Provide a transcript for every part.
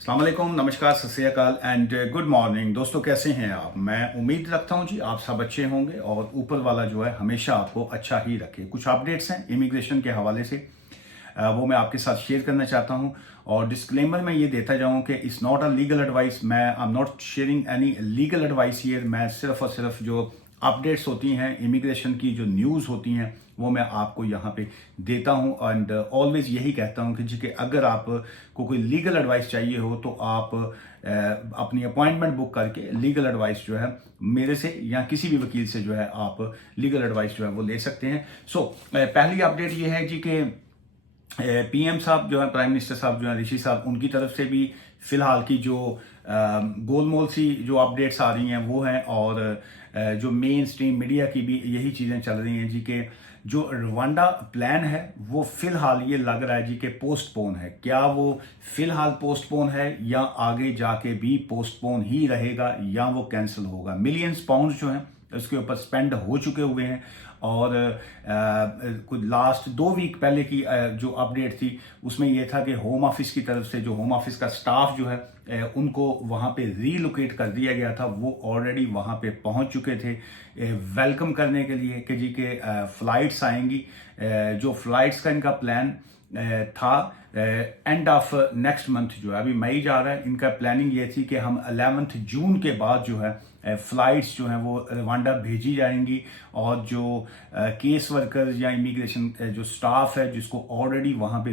अस्सलाम वालेकुम, नमस्कार, सत श्री अकाल एंड गुड मॉर्निंग। दोस्तों कैसे हैं आप? मैं उम्मीद रखता हूं जी आप सब अच्छे होंगे और ऊपर वाला जो है हमेशा आपको अच्छा ही रखे। कुछ अपडेट्स हैं इमिग्रेशन के हवाले से, वो मैं आपके साथ शेयर करना चाहता हूं। और डिस्क्लेमर मैं ये देता जाऊं कि it's not a legal advice. मैं I am not sharing any legal advice here. मैं सिर्फ और सिर्फ जो अपडेट्स होती हैं इमिग्रेशन की, जो न्यूज़ होती हैं, वो मैं आपको यहाँ पे देता हूँ। एंड ऑलवेज यही कहता हूँ कि जी कि अगर आपको कोई लीगल एडवाइस चाहिए हो तो आप अपनी अपॉइंटमेंट बुक करके लीगल एडवाइस जो है मेरे से या किसी भी वकील से जो है आप लीगल एडवाइस जो है वो ले सकते हैं। सो पहली अपडेट ये है जी कि पीएम साहब जो है, प्राइम मिनिस्टर साहब जो है, ऋषि साहब, उनकी तरफ से भी फिलहाल की जो गोलमोल सी जो अपडेट्स आ रही हैं वो हैं। और जो मेन स्ट्रीम मीडिया की भी यही चीज़ें चल रही हैं जी कि जो रवांडा प्लान है वो फिलहाल ये लग रहा है जी कि पोस्टपोन है। क्या वो फिलहाल पोस्टपोन है या आगे जाके भी पोस्टपोन ही रहेगा या वो कैंसिल होगा? मिलियंस पाउंड जो हैं उसके ऊपर स्पेंड हो चुके हुए हैं। और कुछ लास्ट 2 वीक पहले की जो अपडेट थी उसमें यह था कि होम ऑफिस की तरफ से, जो होम ऑफिस का स्टाफ जो है उनको वहाँ पे रीलोकेट कर दिया गया था। वो ऑलरेडी वहाँ पे पहुँच चुके थे वेलकम करने के लिए कि जी के फ्लाइट्स आएंगी। जो फ्लाइट्स का इनका प्लान था एंड ऑफ नेक्स्ट मंथ जो है, अभी मई जा रहा है, इनका प्लानिंग ये थी कि हम 11 जून के बाद जो है फ्लाइट्स जो हैं वो रवांडा भेजी जाएंगी। और जो केस वर्कर्स या इमिग्रेशन जो स्टाफ है जिसको ऑलरेडी वहाँ पे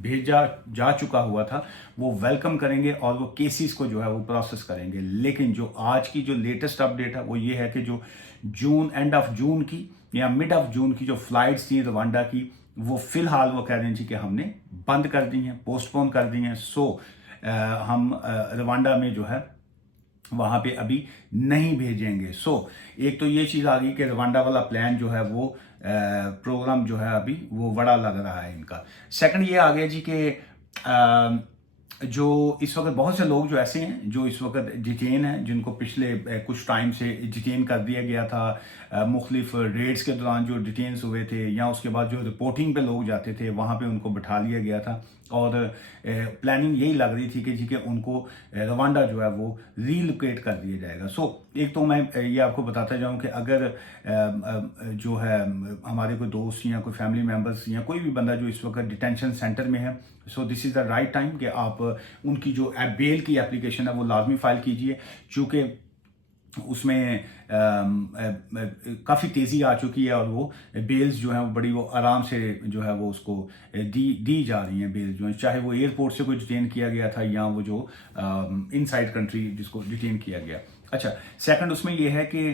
भेजा जा चुका हुआ था वो वेलकम करेंगे और वो केसेस को जो है वो प्रोसेस करेंगे। लेकिन जो आज की जो लेटेस्ट अपडेट है वो ये है कि जो एंड ऑफ जून की या मिड ऑफ जून की जो फ्लाइट्स थी रवांडा की, वो फिलहाल वो कह रहे हैं जी कि हमने बंद कर दी हैं, पोस्टपोन कर दी हैं। सो हम रवांडा में जो है वहां पे अभी नहीं भेजेंगे। सो एक तो ये चीज आ गई कि रवांडा वाला प्लान जो है वो प्रोग्राम जो है अभी वो बड़ा लग रहा है इनका। सेकंड ये आ गया जी कि जो इस वक्त बहुत से लोग जो ऐसे हैं जो इस वक्त डिटेन हैं, जिनको पिछले कुछ टाइम से डिटेन कर दिया गया था मुख्तलिफ रेड्स के दौरान जो डिटेन्स हुए थे, या उसके बाद जो रिपोर्टिंग पे लोग जाते थे वहाँ पे उनको बिठा लिया गया था। और प्लानिंग यही लग रही थी कि जी कि उनको रवांडा जो है वो रीलोकेट कर दिया जाएगा। सो एक तो मैं ये आपको बताता जाऊं कि अगर जो है हमारे कोई दोस्त या कोई फैमिली मेम्बर्स या कोई भी बंदा जो इस वक्त डिटेंशन सेंटर में है, so this is the right time कि आप उनकी जो बेल की एप्लीकेशन है वो लाजमी फाइल कीजिए, चूँकि उसमें काफ़ी तेज़ी आ चुकी है और वो बेल्स जो हैं वो बड़ी वो आराम से जो है वो उसको दी जा रही हैं बेल्स जो हैं, चाहे वो एयरपोर्ट से कोई डिटेन किया गया था या वो जो इनसाइड कंट्री जिसको डिटेन किया गया। अच्छा, सेकंड उसमें ये है कि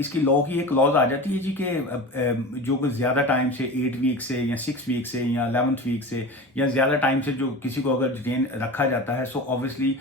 इसकी लॉ की एक क्लॉज आ जाती है जी कि जो कोई ज़्यादा टाइम से 8 वीक से या 6 वीक से या 11th वीक से या ज़्यादा टाइम से जो किसी को अगर डिटेन रखा जाता है, सो ऑब्वियसली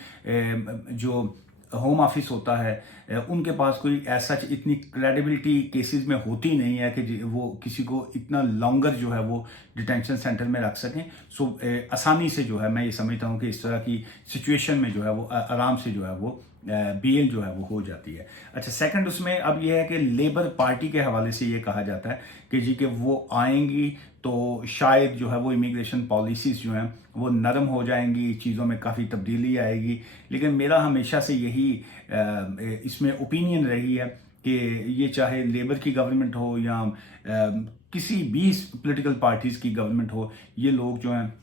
जो होम ऑफिस होता है उनके पास कोई ऐसा इतनी क्रेडिबिलिटी केसेस में होती नहीं है कि वो किसी को इतना लॉन्गर जो है वो डिटेंशन सेंटर में रख सकें। सो आसानी से जो है मैं ये समझता हूँ कि इस तरह की सिचुएशन में जो है वो आराम से जो है वो बेल जो है वो हो जाती है। अच्छा, सेकंड उसमें अब ये है कि लेबर पार्टी के हवाले से ये कहा जाता है कि जी कि वो आएंगी तो शायद जो है वो इमिग्रेशन पॉलिसीज जो हैं वो नरम हो जाएंगी, चीज़ों में काफ़ी तब्दीली आएगी। लेकिन मेरा हमेशा से यही इसमें ओपिनियन रही है कि ये चाहे लेबर की गवर्नमेंट हो या किसी भी पॉलिटिकल पार्टीज़ की गवर्नमेंट हो, ये लोग जो हैं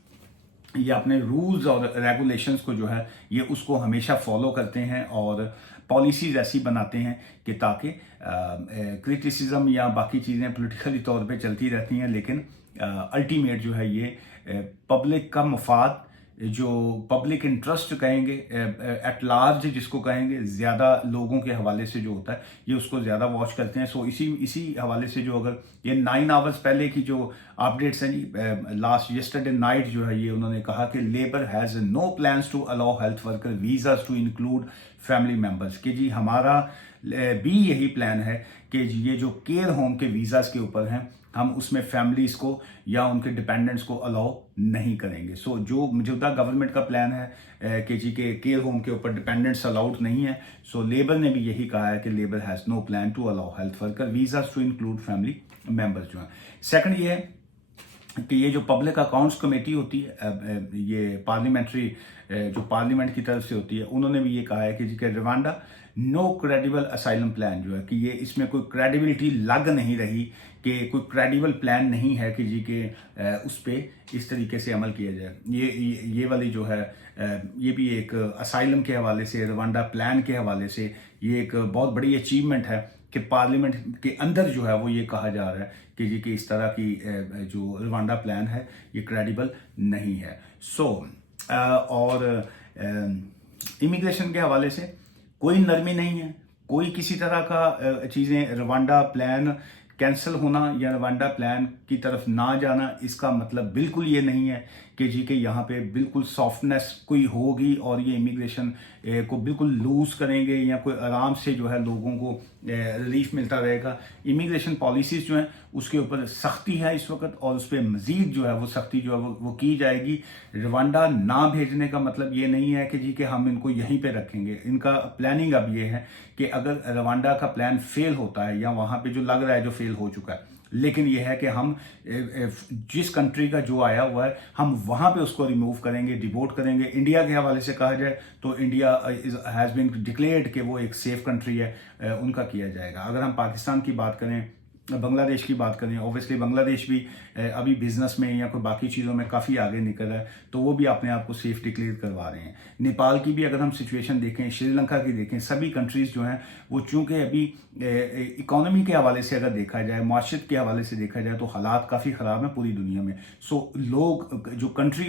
ये अपने रूल्स और रेगुलेशंस को जो है ये उसको हमेशा फॉलो करते हैं और पॉलिसीज ऐसी बनाते हैं कि ताकि क्रिटिसिज्म या बाकी चीज़ें पॉलिटिकली तौर पे चलती रहती हैं, लेकिन अल्टीमेट जो है ये पब्लिक का मफाद, जो पब्लिक इंटरेस्ट कहेंगे, एट लार्ज जिसको कहेंगे, ज़्यादा लोगों के हवाले से जो होता है ये उसको ज़्यादा वॉच करते हैं। सो इसी हवाले से जो अगर ये 9 आवर्स पहले की जो अपडेट्स हैं जी, लास्ट यस्टरडे नाइट जो है ये उन्होंने कहा कि Labour has no plans to allow health worker visas to include family members, कि जी हमारा भी यही प्लान है कि जी ये जो केयर होम के वीज़ाज के ऊपर हैं हम उसमें फैमिलीज़ को या उनके डिपेंडेंट्स को अलाउ नहीं करेंगे। सो जो मौजूदा गवर्नमेंट का प्लान है कि जी के केयर होम के ऊपर डिपेंडेंट्स अलाउड नहीं है, सो लेबर ने भी यही कहा है कि Labour has no plan to allow health worker visas to include family members जो हैं। सेकंड ये है कि ये जो पब्लिक अकाउंट्स कमेटी होती है, ये पार्लियामेंट्री जो पार्लियामेंट की तरफ से होती है, उन्होंने भी ये कहा है कि जी के Rwanda no credible asylum plan जो है कि ये इसमें कोई क्रेडिबिलिटी लग नहीं रही, कि कोई क्रेडिबल प्लान नहीं है कि जी के उस पर इस तरीके से अमल किया जाए। ये वाली जो है ये भी एक असाइलम के हवाले से, रवांडा प्लान के हवाले से ये एक बहुत बड़ी अचीवमेंट है कि पार्लियामेंट के अंदर जो है वो ये कहा जा रहा है कि जी कि इस तरह की जो रवांडा प्लान है ये क्रेडिबल नहीं है। और इमिग्रेशन के हवाले से कोई नरमी नहीं है, कोई किसी तरह का चीज़ें रवांडा प्लान कैंसिल होना या रवांडा प्लान की तरफ ना जाना, इसका मतलब बिल्कुल ये नहीं है कि जी के यहाँ पे बिल्कुल सॉफ्टनेस कोई होगी और ये इमिग्रेशन को बिल्कुल लूज करेंगे या कोई आराम से जो है लोगों को रिलीफ मिलता रहेगा। इमिग्रेशन पॉलिसीज़ जो हैं उसके ऊपर सख्ती है इस वक्त, और उस पर मज़ीद जो है वो सख्ती जो है वो की जाएगी। रवांडा ना भेजने का मतलब ये नहीं है कि जी कि हम इनको यहीं पे रखेंगे। इनका प्लानिंग अब ये है कि अगर रवांडा का प्लान फेल होता है या वहाँ पे जो लग रहा है जो फेल हो चुका है, लेकिन यह है कि हम जिस कंट्री का जो आया हुआ है हम वहाँ पे उसको रिमूव करेंगे, डिपोर्ट करेंगे। इंडिया के हवाले से कहा जाए तो इंडिया हैज़ बीन डिक्लेयर्ड कि वो एक सेफ कंट्री है, उनका किया जाएगा। अगर हम पाकिस्तान की बात करें, बांग्लादेश की बात करें, ऑब्वियसली बांग्लादेश भी अभी बिजनेस में या कोई बाकी चीज़ों में काफ़ी आगे निकल रहा है, तो वो भी अपने आप को सेफ डिक्लेयर करवा रहे हैं। नेपाल की भी अगर हम सिचुएशन देखें, श्रीलंका की देखें, सभी कंट्रीज़ जो हैं वो चूँकि अभी इकोनॉमी के हवाले से अगर देखा जाए, माशरत के हवाले से देखा जाए तो हालात काफ़ी ख़राब हैं पूरी दुनिया में। लोग जो कंट्री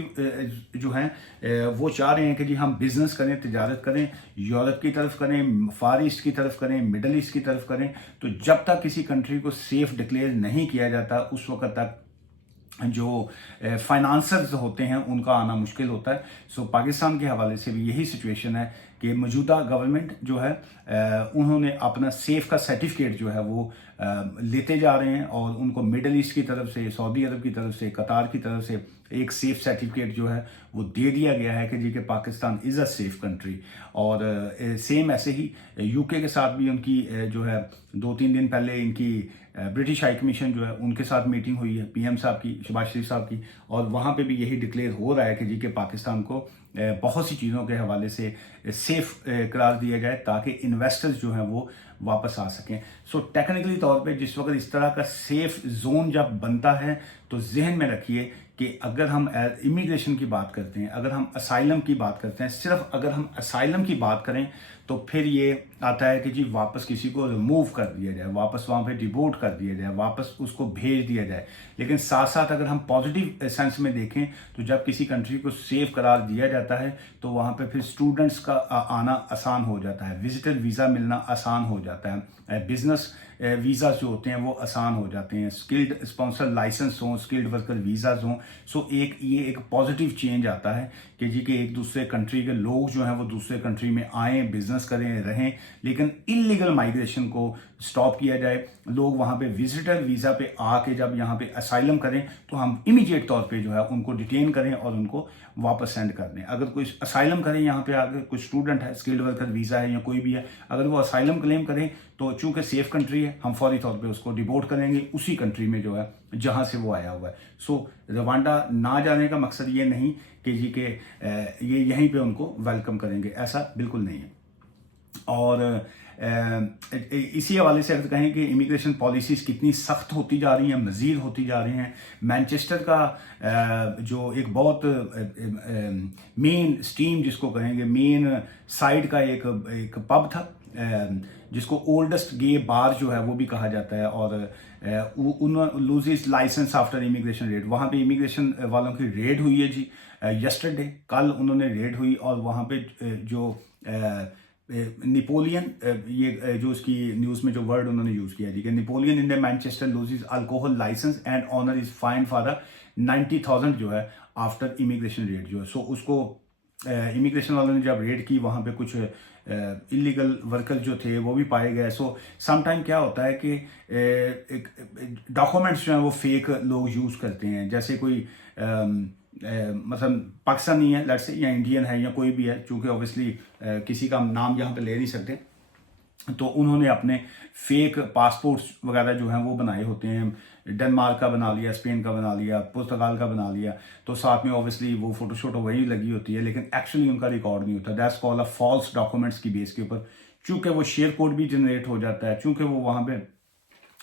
जो हैं वो चाह रहे हैं कि जी हम बिज़नेस करें, तिजारत करें, यूरोप की तरफ करें, फार ईस्ट की तरफ करें, मिडल ईस्ट की तरफ करें। तो जब तक किसी कंट्री को सेफ डिक्लेयर नहीं किया जाता उस वक्त तक जो फाइनेंसर्स होते हैं उनका आना मुश्किल होता है। पाकिस्तान के हवाले से भी यही सिचुएशन है कि मौजूदा गवर्नमेंट जो है उन्होंने अपना सेफ का सर्टिफिकेट जो है वो लेते जा रहे हैं, और उनको मिडल ईस्ट की तरफ से, सऊदी अरब की तरफ से, कतार की तरफ से एक सेफ सर्टिफिकेट जो है वो दे दिया गया है कि जी कि Pakistan is a safe country. और सेम ऐसे ही यूके के साथ भी उनकी जो है 2-3 दिन पहले इनकी ब्रिटिश हाई कमीशन जो है उनके साथ मीटिंग हुई है, पीएम साहब की, शहबाज शरीफ साहब की, और वहाँ पे भी यही डिक्लेयर हो रहा है कि जी के पाकिस्तान को बहुत सी चीज़ों के हवाले से सेफ करार दिया जाए ताकि इन्वेस्टर्स जो हैं वो वापस आ सकें। टेक्निकली तौर पे जिस वक्त इस तरह का सेफ जोन जब बनता है तो जहन में रखिए कि अगर हम इमिग्रेशन की बात करते हैं, अगर हम असाइलम की बात करते हैं, सिर्फ अगर हम असाइलम की बात करें तो फिर ये आता है कि जी वापस किसी को रिमूव कर दिया जाए, वापस वहाँ पे डिपोर्ट कर दिया जाए, वापस उसको भेज दिया जाए। लेकिन साथ साथ अगर हम पॉजिटिव सेंस में देखें तो जब किसी कंट्री को सेफ करार दिया जाता है तो वहाँ पे फिर स्टूडेंट्स का आना आसान हो जाता है, विजिटर वीज़ा मिलना आसान हो जाता है, बिजनेस वीज़ा जो होते हैं वो आसान हो जाते हैं, स्किल्ड स्पॉन्सर लाइसेंस हों, स्किल्ड वर्कर वीज़ाज हों। ये एक पॉजिटिव चेंज आता है कि जी कि एक दूसरे कंट्री के लोग जो हैं वो दूसरे कंट्री में आएँ, बिजनेस करें, रहें, लेकिन इलीगल माइग्रेशन को स्टॉप किया जाए। लोग वहाँ पे विजिटर वीज़ा पे आके जब यहाँ पे असाइलम करें तो हम इमीडिएट तौर पे जो है उनको डिटेन करें और उनको वापस सेंड कर दें। अगर कोई असाइलम करें, यहाँ पे आके कोई स्टूडेंट है, स्किल्ड वर्कर वीज़ा है या कोई भी है, अगर वो असाइलम क्लेम करें तो चूंकि सेफ कंट्री है हम फौरी तौर पे उसको डिपोर्ट करेंगे उसी कंट्री में जो है जहाँ से वो आया हुआ है। रवांडा ना जाने का मकसद ये नहीं कि जी के ये यहीं पे उनको वेलकम करेंगे, ऐसा बिल्कुल नहीं है। और इसी हवाले से अगर कहें कि इमिग्रेशन पॉलिसीज कितनी सख्त होती जा रही हैं, मज़ीद होती जा रही हैं। मैनचेस्टर का जो एक बहुत मेन स्ट्रीम जिसको कहेंगे, मेन साइड का एक पब था जिसको ओल्डेस्ट गे बार जो है वो भी कहा जाता है, और loses licence after immigration raid. वहाँ पे इमिग्रेशन वालों की रेड हुई है जी, यस्टरडे कल उन्होंने रेड हुई, और वहाँ पे जो नेपोलियन, ये जो उसकी न्यूज़ में जो वर्ड उन्होंने यूज़ किया जी कि Napoleon in the Manchester loses alcohol licence and owner is fine for 90,000 जो है आफ्टर इमिग्रेशन रेड जो है। उसको इमिग्रेशन वालों ने जब रेड की वहाँ पे कुछ इलीगल वर्कर जो थे वो भी पाए गए। समटाइम क्या होता है कि डॉक्यूमेंट्स जो हैं वो फेक लोग यूज़ करते हैं, जैसे कोई मतलब पाकिस्तानी है लेट्स से, या इंडियन है या कोई भी है, चूँकि ऑब्वियसली किसी का नाम यहाँ पे ले नहीं सकते, तो उन्होंने अपने फेक पासपोर्ट्स वगैरह जो हैं वो बनाए होते हैं, डेनमार्क का बना लिया, स्पेन का बना लिया, पुर्तगाल का बना लिया, तो साथ में ऑब्वियसली वो फोटो शोटो वही लगी होती है, लेकिन एक्चुअली उनका रिकॉर्ड नहीं होता। That's called a false documents की बेस के ऊपर, चूंकि वो शेयर कोड भी जनरेट हो जाता है, चूंकि वो वहाँ पे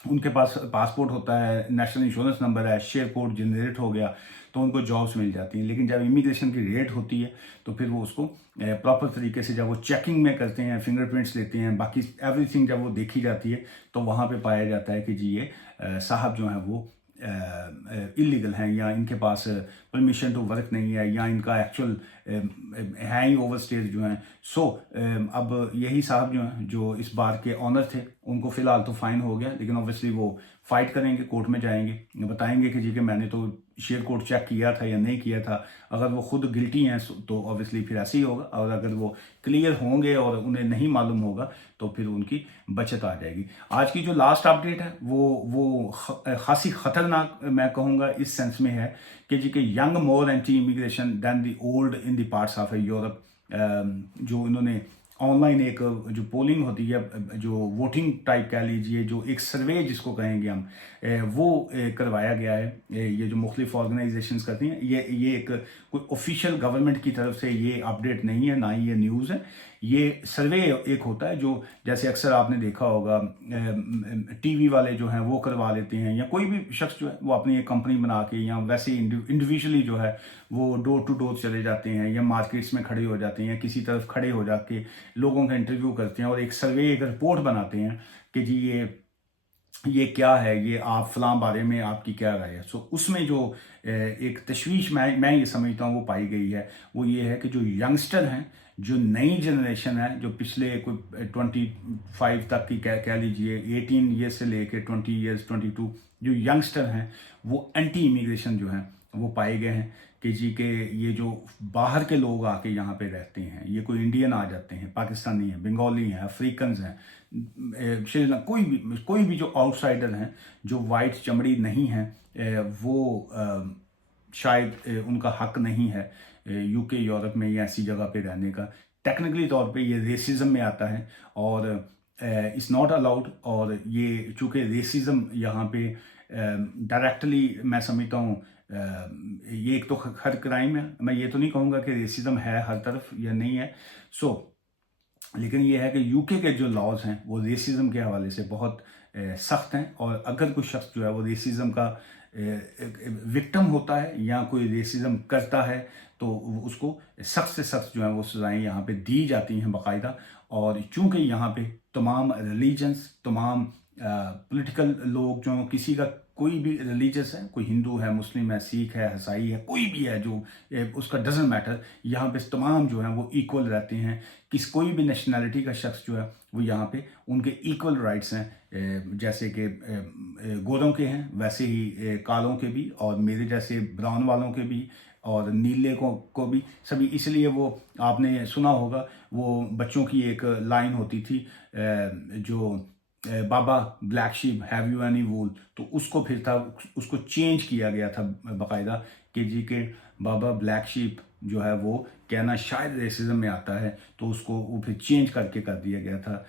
उनके पास पासपोर्ट होता है, नेशनल इंश्योरेंस नंबर है, शेयर कोड जनरेट हो गया, तो उनको जॉब्स मिल जाती हैं। लेकिन जब इमिग्रेशन की रेट होती है तो फिर वो उसको प्रॉपर तरीके से जब वो चेकिंग में करते हैं, फिंगरप्रिंट्स लेते हैं, बाकी एवरीथिंग जब वो देखी जाती है, तो वहाँ पे पाया जाता है कि जी ये साहब जो हैं वो इलीगल हैं, या इनके पास परमिशन टू वर्क नहीं है, या इनका एक्चुअल हैं ही ओवर स्टेज जो हैं। सो अब यही साहब जो हैं, जो इस बार के ऑनर थे, उनको फिलहाल तो फाइन हो गया, लेकिन ऑब्वियसली वो फाइट करेंगे, कोर्ट में जाएंगे, बताएंगे कि जी कि मैंने तो शेयर कोड चेक किया था या नहीं किया था। अगर वो खुद गिल्टी हैं तो ऑब्वियसली फिर ऐसे ही होगा, और अगर वो क्लियर होंगे और उन्हें नहीं मालूम होगा तो फिर उनकी बचत आ जाएगी। आज की जो लास्ट अपडेट है वो खासी खतरनाक मैं कहूँगा इस सेंस में है कि जी कि young more anti immigration than the old in the parts of Europe. जो इन्होंने ऑनलाइन एक जो पोलिंग होती है, जो वोटिंग टाइप कह लीजिए, जो एक सर्वे जिसको कहेंगे हम, वो करवाया गया है। ये जो मुख्तलिफ ऑर्गेनाइजेशंस करती हैं, ये एक कोई ऑफिशियल गवर्नमेंट की तरफ से ये अपडेट नहीं है, ना ही ये न्यूज़ है। ये सर्वे एक होता है जो जैसे अक्सर आपने देखा होगा टीवी वाले जो हैं वो करवा लेते हैं, या कोई भी शख्स जो है वो अपनी एक कंपनी बना के, या वैसे इंडिविजुअली जो है वो डोर टू डोर चले जाते हैं, या मार्केट्स में खड़े हो जाते हैं, किसी तरफ खड़े हो जाके लोगों का इंटरव्यू करते हैं और एक सर्वे, एक रिपोर्ट बनाते हैं कि जी ये क्या है, ये आप फलां बारे में आपकी क्या राय है। सो उसमें जो एक तशवीश मैं ये समझता हूँ वो पाई गई है, वो ये है कि जो यंगस्टर हैं, जो नई जनरेशन है, जो पिछले कोई 25 तक की कह लीजिए, 18 ईयर्स से लेके 20 ईयर्स 22, जो यंगस्टर हैं वो एंटी इमिग्रेशन जो हैं वो पाए गए हैं कि जी के ये जो बाहर के लोग आके यहाँ पे रहते हैं, ये कोई इंडियन आ जाते हैं, पाकिस्तानी हैं, बंगाली हैं, अफ्रीकन्स हैं, श्रीलंका, कोई भी जो आउटसाइडर हैं, जो वाइट चमड़ी नहीं है, वो शायद उनका हक नहीं है यूके यूरोप में या ऐसी जगह पे रहने का। टेक्निकली तौर पे ये रेसिज्म में आता है और इट्स नॉट अलाउड। और ये चूँकि रेसिज्म यहाँ पे डायरेक्टली मैं समझता हूँ ये एक तो हर क्राइम है, मैं ये तो नहीं कहूँगा कि रेसिज्म है हर तरफ या नहीं है। लेकिन ये है कि यूके के जो लॉज हैं वो रेसिज्म के हवाले से बहुत सख्त हैं, और अगर कोई शख्स जो है वो रेसिज्म का विक्टिम होता है या कोई रेसिज्म करता है तो उसको सख्त से सख्त जो है वो सजाएं यहाँ पे दी जाती हैं बाकायदा। और चूंकि यहाँ पे तमाम रिलीजन्स, तमाम पॉलिटिकल लोग जो किसी का कोई भी रिलीजियस है, कोई हिंदू है, मुस्लिम है, सिख है, ईसाई है, कोई भी है, जो उसका डजंट मैटर, यहाँ पे तमाम जो है वो इक्वल रहते हैं। कोई भी नेशनैलिटी का शख्स जो है वो यहाँ पे उनके इक्वल राइट्स हैं, जैसे कि गोरों के हैं वैसे ही कालों के भी, और मेरे जैसे ब्राउन वालों के भी, और नीले को भी, सभी। इसलिए वो आपने सुना होगा वो बच्चों की एक लाइन होती थी जो baa baa black sheep have you any wool, तो उसको फिर था, उसको चेंज किया गया था बाकायदा कि जी के बाबा ब्लैक शीप जो है वो कहना शायद रेसिज्म में आता है, तो उसको वो फिर चेंज करके कर दिया गया था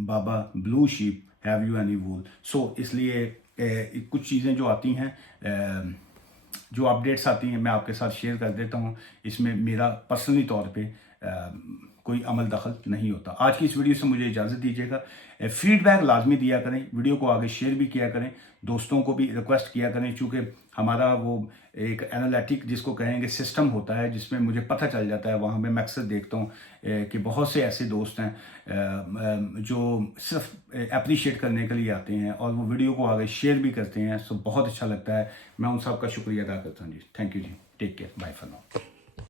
baa baa blue sheep have you any wool. So इसलिए कुछ चीज़ें जो आती हैं, जो अपडेट्स आती हैं, मैं आपके साथ शेयर कर देता हूँ। इसमें मेरा पर्सनली तौर पे कोई अमल दखल नहीं होता। आज की इस वीडियो से मुझे इजाज़त दीजिएगा। फीडबैक लाजमी दिया करें, वीडियो को आगे शेयर भी किया करें, दोस्तों को भी रिक्वेस्ट किया करें, चूँकि हमारा वो एक एनालिटिक जिसको कहेंगे सिस्टम होता है जिसमें मुझे पता चल जाता है, वहाँ मैं अक्सर देखता हूँ कि बहुत से ऐसे दोस्त हैं जो सिर्फ अप्रिशिएट करने के लिए आते हैं और वो वीडियो को आगे शेयर भी करते हैं। सो बहुत अच्छा लगता है, मैं उन सब का शुक्रिया अदा करता हूँ जी। थैंक यू जी, take care, bye for now.